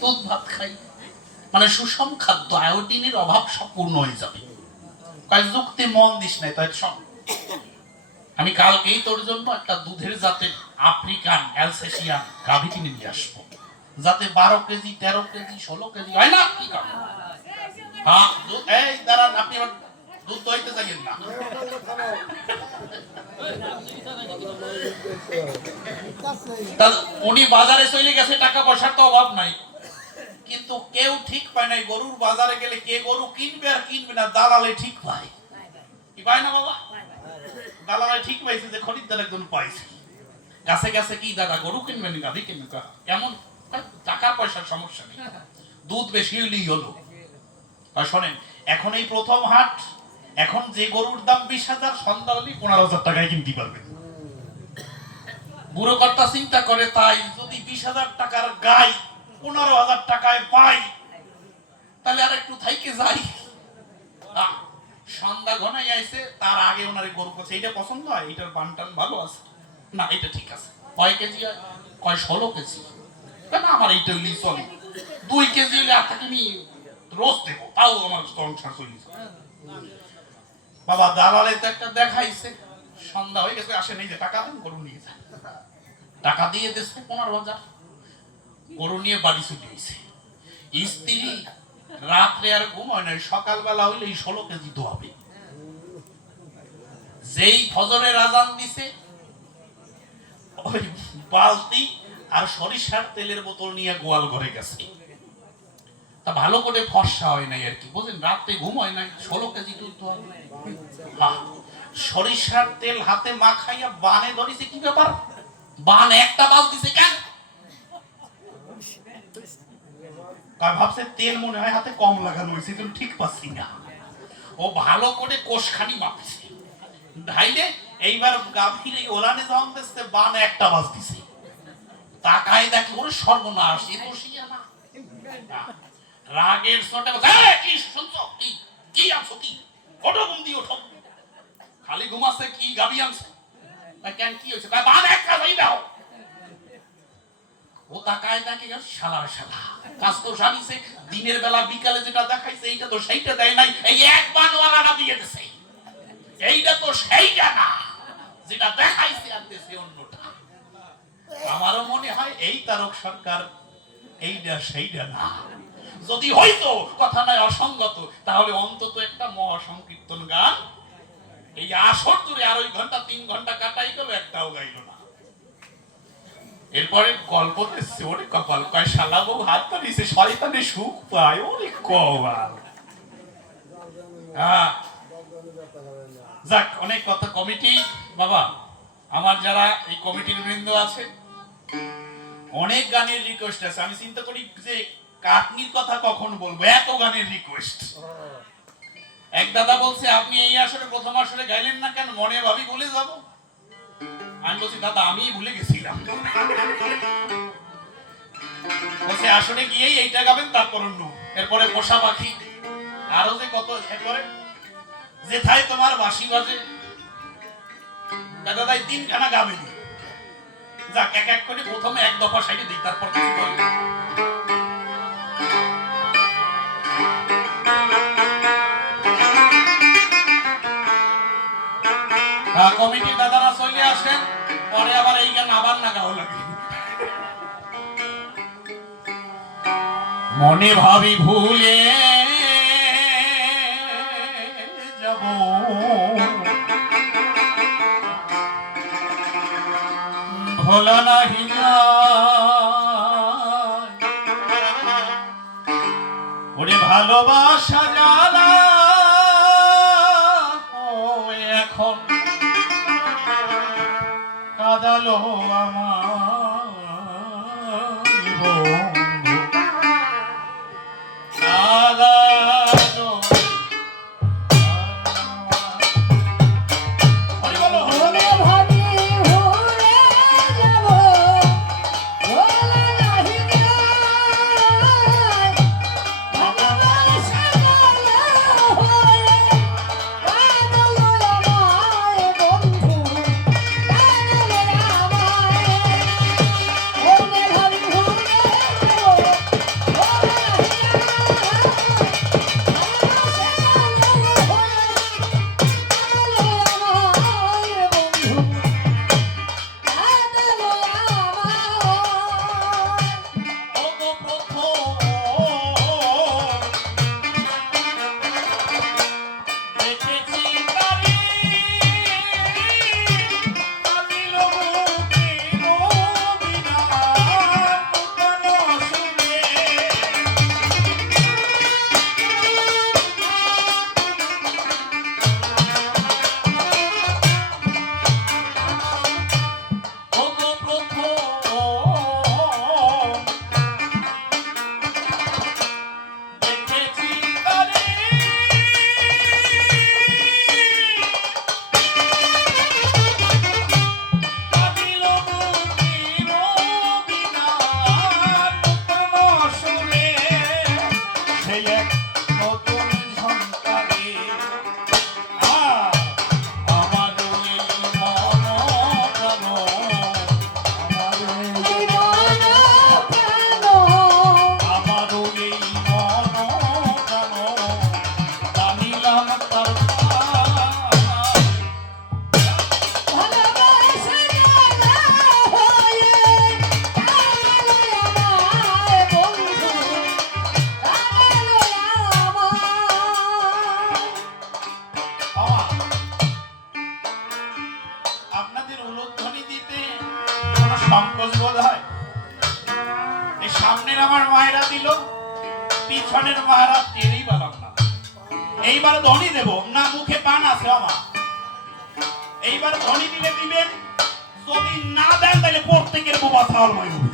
দুধ ভাত খাই। মানে সুষম খাদ্য, আয়োডিনের অভাব সব পূর্ণ হয়ে যাবে। যুক্তি মন দিস নাই তাই শোন আমি কালকেই তোর জন্য একটা দুধের জাতে আফ্রিকান, অ্যালসেশিয়ান গাভী কিনে নিয়ে আসব। যাতে বারো কেজি, তেরো কেজি, ষোলো কেজি, হয় না কি? হ্যাঁ উনি বাজারে চলে গেছে, টাকা পয়সার তো অভাব নাই। কিন্তু কেউ ঠিক পায় নাই। গরুর বাজারে গেলে কে গরু কিনবে আর কিনবে না, দালালে ঠিক পায়। কি পায় না বাবা? দালালে ঠিক পাইছে যে খরিদ্দার একজন পাইছে। গাছে গাছে কি দাদা, গরু কিনবেন গাভি কিনবেন কেমন? টাকা পয়সার সমস্যা নেই। দুধ বেশি হইলেই হলো। আর শোনেন, এখন এই প্রথম হাট, এখন যে গরুর দাম বিশ হাজার, সন্ধ্যা হলেই পনেরো হাজার টাকায় কিনতে পারবেন। বুড়ো কর্তা চিন্তা করে, তাই যদি বিশ হাজার টাকার গাই পনেরো হাজার টাকায় পাই। তাহলে আর একটু থাইকে যাই। সন্ধ্যা ঘনাই আইছে, তার আগে ওনার গরু কাছে এইটা পছন্দ হয়? এটার বানটান ভালো আছে? না এটা ঠিক আছে। কয় কেজি কয় ষোলো কেজি। না আমার এইটা হইলেই চলে। দুই কেজি হলে আপনাকে আমি রোজ দেবো। তাও আমার সংসার চলে বাবা দালালে তো একটা দেখাইছে। সন্ধ্যা হয়ে গেছে আসে নেই যে টাকা দেন, গরু নিয়ে যায় টাকা দিয়ে দিচ্ছে পনেরো হাজার। গরু নিয়ে বাড়ি ছুটে গেছে স্ত্রী রাত্রে আর ঘুমায় নাই, সকালবেলা হইলে এই ষোলো কেজি দোয়াবে যেই ফজরের আজান দিছে, ওই বালতি আর সরিষার তেলের বোতল নিয়ে গোয়াল ঘরে গেছে। তা ভালো করে ফর্সা হয় নাই আর কি, বুঝলেন? রাত্রে ঘুম হয় নাই, ষোলো কেজি দুধ সরিষার তেল হাতে মাখাইয়া বানে ধরিছে, কি ব্যাপার? বান একটা বাস দিছে কেন? তাই ভাবছে তেল মনে হয় হাতে কম লাগানো হয়েছে, কিন্তু ঠিক পাচ্ছি না। ও ভালো করে কোষখানি মাপছে। ঢাইলে এইবার গাভীর এই ওলানে যখন দেখছে বান একটা বাস দিছে। তাকায় দেখে ওরে সর্বনাশ, এ শিয়া না। রাগের সটে কি শুনছো? কি কি আনছো কি? ওঠো দিয়ে ওঠো। খালি ঘুমাচ্ছে, কি গাবি আনছে? কেন, কি হয়েছে? বান একটা যাই দাও। দিনের বেলা বিকালে যেটা দেখাইছে এইটা তো সেইটা দেয় নাই এই এক দিয়ে দিছে এইটা তো সেইটা না যেটা দেখাইছে অন্যটা আমারও মনে হয় এই তারক সরকার এইটা সেইটা না যদি হইতো কথা নয় অসঙ্গত তাহলে অন্তত একটা মহাসংকীর্তন গান এই আসর আর ওই ঘণ্টা তিন ঘণ্টা কাটাই গেল, একটাও গাইল না। এরপরে গল্প এসছে, ওরে কপাল কয় শালা বউ হাত শয়তানে সুখ পায়, ওরে হ্যাঁ। যাক, অনেক কথা। কমিটি, বাবা, আমার যারা এই কমিটির বৃন্দ আছে, অনেক গানের রিকোয়েস্ট আছে। আমি চিন্তা করি যে কাটনির কথা কখন বলব? এত গানের রিকোয়েস্ট এক দাদা বলছে, আপনি এই আসরে, প্রথম আসরে গাইলেন না কেন? মনে ভাবি বলে যাব। আমি বলছি, দাদা আমি ভুলে গেছিলাম। বলছে আসরে গিয়েই এইটা গাবেন, তারপর অন্য। এরপরে পোষা পাখি। আরও যে কত, এরপরে যেথায় তোমার বাঁশি বাজে। দাদা তাই তিনখানা গাবেন যাক, এক এক করে প্রথমে এক দফা সাইডে দিই, তারপর কিছু কমিটির দাদারা চলে আসেন, পরে আবার এই গান আবার না গাও লাগে মনে ভাবি ভুলে যাব ভোলা নাহি। ওরে ভালোবাসা জানা কাদালো সংকোচ বোধ হয় এই সামনের আমার মায়েরা দিল, পিছনের মায়েরা টেরই পেলাম না। এইবার ধনি দেব, না মুখে পান আছে আমার। এইবার ধনি দিলে দিবেন, যদি না দেন তাহলে প্রত্যেকের বোবা ছাওয়াল মাই হবে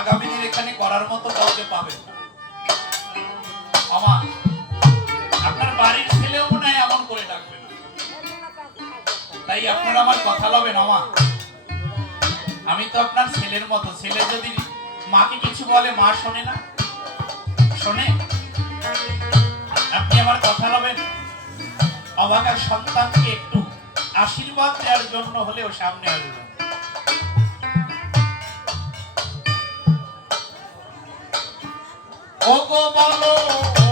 আগামী দিন এখানে করার মতো কাউকে পাবেন না। আমা আপনার বাড়ির ছেলেও মনে হয় এমন করে ডাকবে তাই আপনারা আমার কথা লবেন আমা আমি তো আপনার ছেলের মতো। ছেলে যদি মাকে কিছু বলে, মা শোনে না? শোনে? আপনি আমার কথা লবেন? অবাকার সন্তানকে একটু আশীর্বাদ দেওয়ার জন্য হলেও সামনে আসবেন ও গো বলো।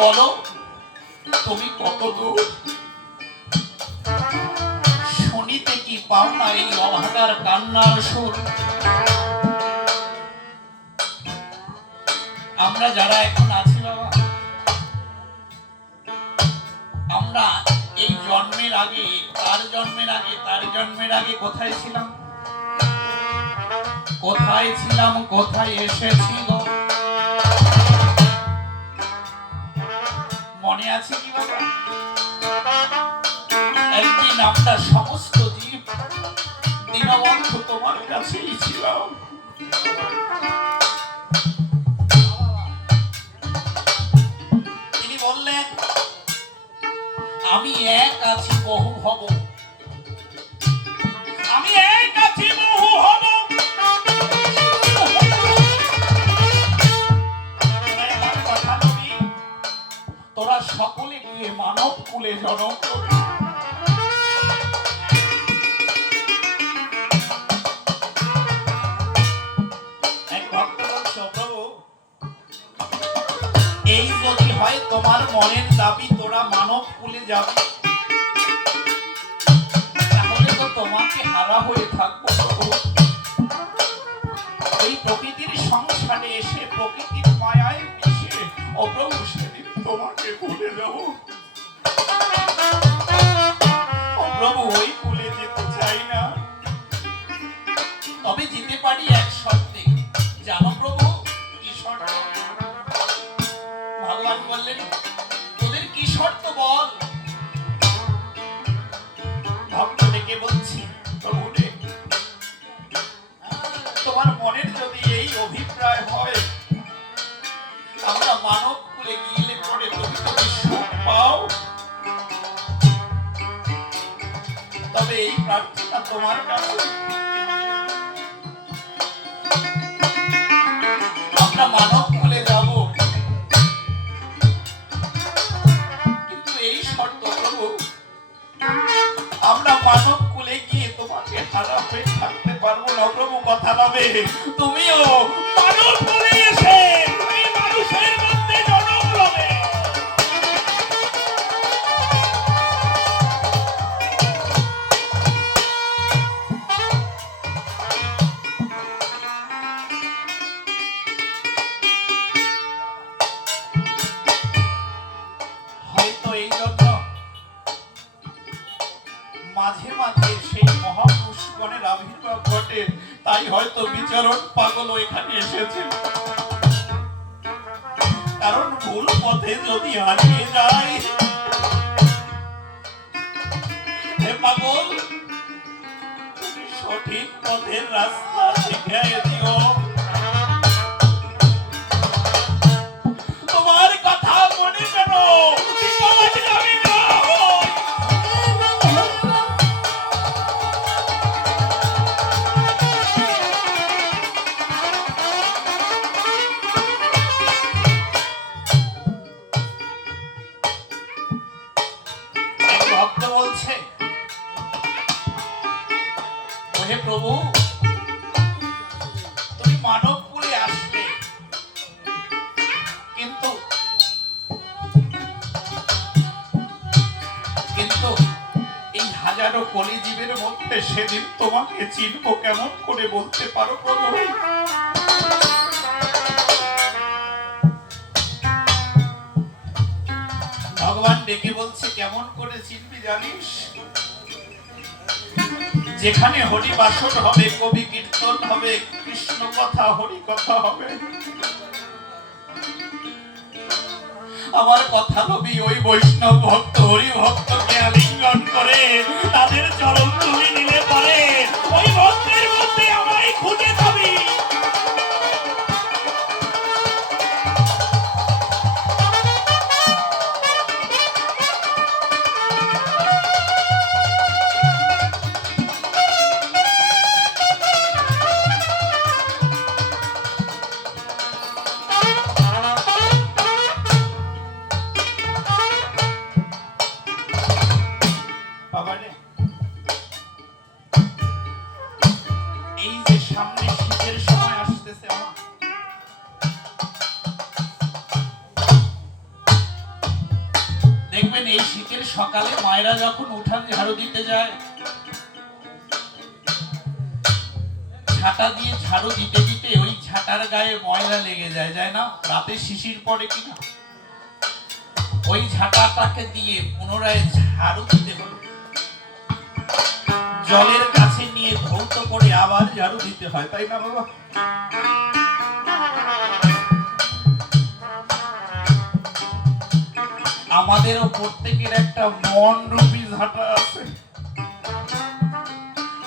বলো, তুমি কত দূর? শুনিতে কি পাও না এই অভাগার কান্নার সুর? আমরা যারা এখন আছি বাবা, আমরা এই জন্মের আগে, তার জন্মের আগে, তার জন্মের আগে কোথায় ছিলাম? কোথায় ছিলাম, কোথায় এসেছি গো? একদিন আমরা সমস্ত জীব দীনবন্ধু তোমার কাছেই ছিলাম। তিনি বললেন, আমি এক আছি বহু হব আমি এক আছি বহু হব তোরা সকলে গিয়ে মানব কুলে জনম মনের দাবি তোরা মানব কুলে যাবি। এই প্রার্থনা তোমার আমরা মানব যাব। কিন্তু এই শর্ত প্রভু আমরা মানব কুলে গিয়ে তোমাকে হারা হয়ে থাকতে পারব না, প্রভু, কথা হবে তুমিও মানব কুলে বিচরণ পাগল এখানে এসেছে। কারণ ভুল পথে যদি হারিয়ে যায় পাগল সঠিক পথের রাস্তা কলিজীবের মধ্যে সেদিন তোমাকে চিনবো কেমন করে বলতে পারো প্রভু ভগবান ডেকে বলছে, কেমন করে চিনবি জানিস? যেখানে হরি বাসন হবে, কবি কীর্তন হবে, কৃষ্ণ কথা হরি কথা হবে। আমার কথা নবী ওই বৈষ্ণব ভক্ত হরি ভক্তকে আলিঙ্গন করে এই শীতের সকালে মায়েরা যখন উঠান ঝাড়ু দিতে যায় ঝাঁটা দিয়ে ঝাড়ু দিতে দিতে ওই ঝাঁটার গায়ে ময়লা লেগে যায় যায় না? রাতে শিশির পড়ে কিনা? ওই ঝাঁটাটাকে দিয়ে পুনরায় ঝাড়ু দিতে হলো জলের কাছে নিয়ে ধৌত করে আবার ঝাড়ু দিতে হয়, তাই না বাবা? আমাদেরও প্রত্যেকের একটা মন রূপী ঝাঁটা আছে।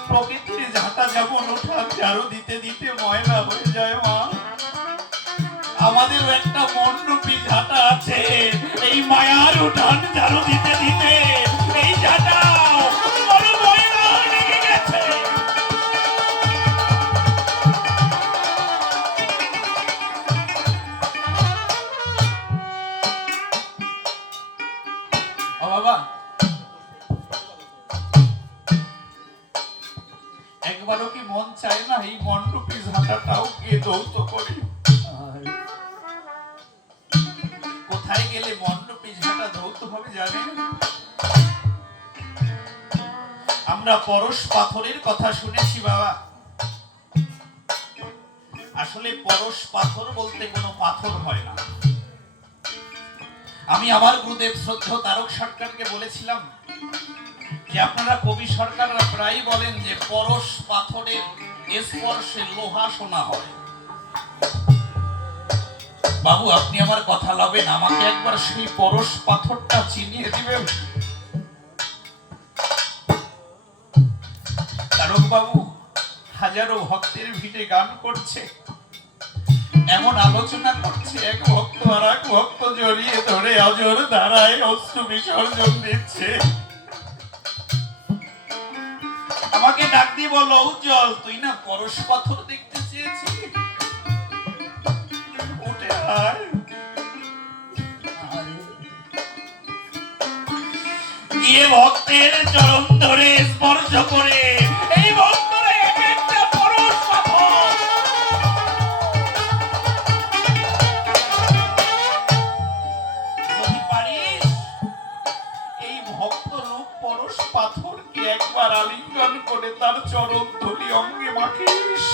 প্রকৃতির ঝাঁটা যেমন ওঠা চারো দিতে দিতে ময়লা হয়ে যায়, মা। আমাদেরও একটা মন রূপী ঝাঁটা আছে। এই মায়ার উঠান চারো দিতে দিতে এই ঝাঁটা বাবা। একবারও কি মন চায় না এই মণ্ডপী ঝাঁটাটাও কে দৌত করি? কোথায় গেলে মণ্ডপী ঝাঁটা ধৌত হবে জানেন? আমরা পরশ পাথরের কথা শুনেছি বাবা। আসলে পরশ পাথর বলতে কোনো পাথর হয় না। আমি আমার গুরুদেব শ্রদ্ধ তারক সরকারকে বলেছিলাম যে আপনারা কবি সরকাররা প্রায় বলেন যে পরশ পাথরের স্পর্শে লোহা শোনা হয়। বাবু, আপনি আমার কথা লবেন আমাকে একবার সেই পরশ পাথরটা চিনিয়ে দিবেন। তারক বাবু হাজারো ভক্তের ভিড়ে গান করছে। এমন আলোচনা করছে, এক ভক্ত আর এক ভক্ত জড়িয়ে ধরে অজর ধারায় অস্ত্র বিসর্জন দিচ্ছে। আমাকে ডাক দিয়ে বলল, উজ্জ্বল, তুই না পরশ পাথর দেখতে চেয়েছিস উঠে আয়। গিয়ে ভক্তের চরণ ধরে স্পর্শ করে তার চরণ ধরি অঙ্গে মাখিস।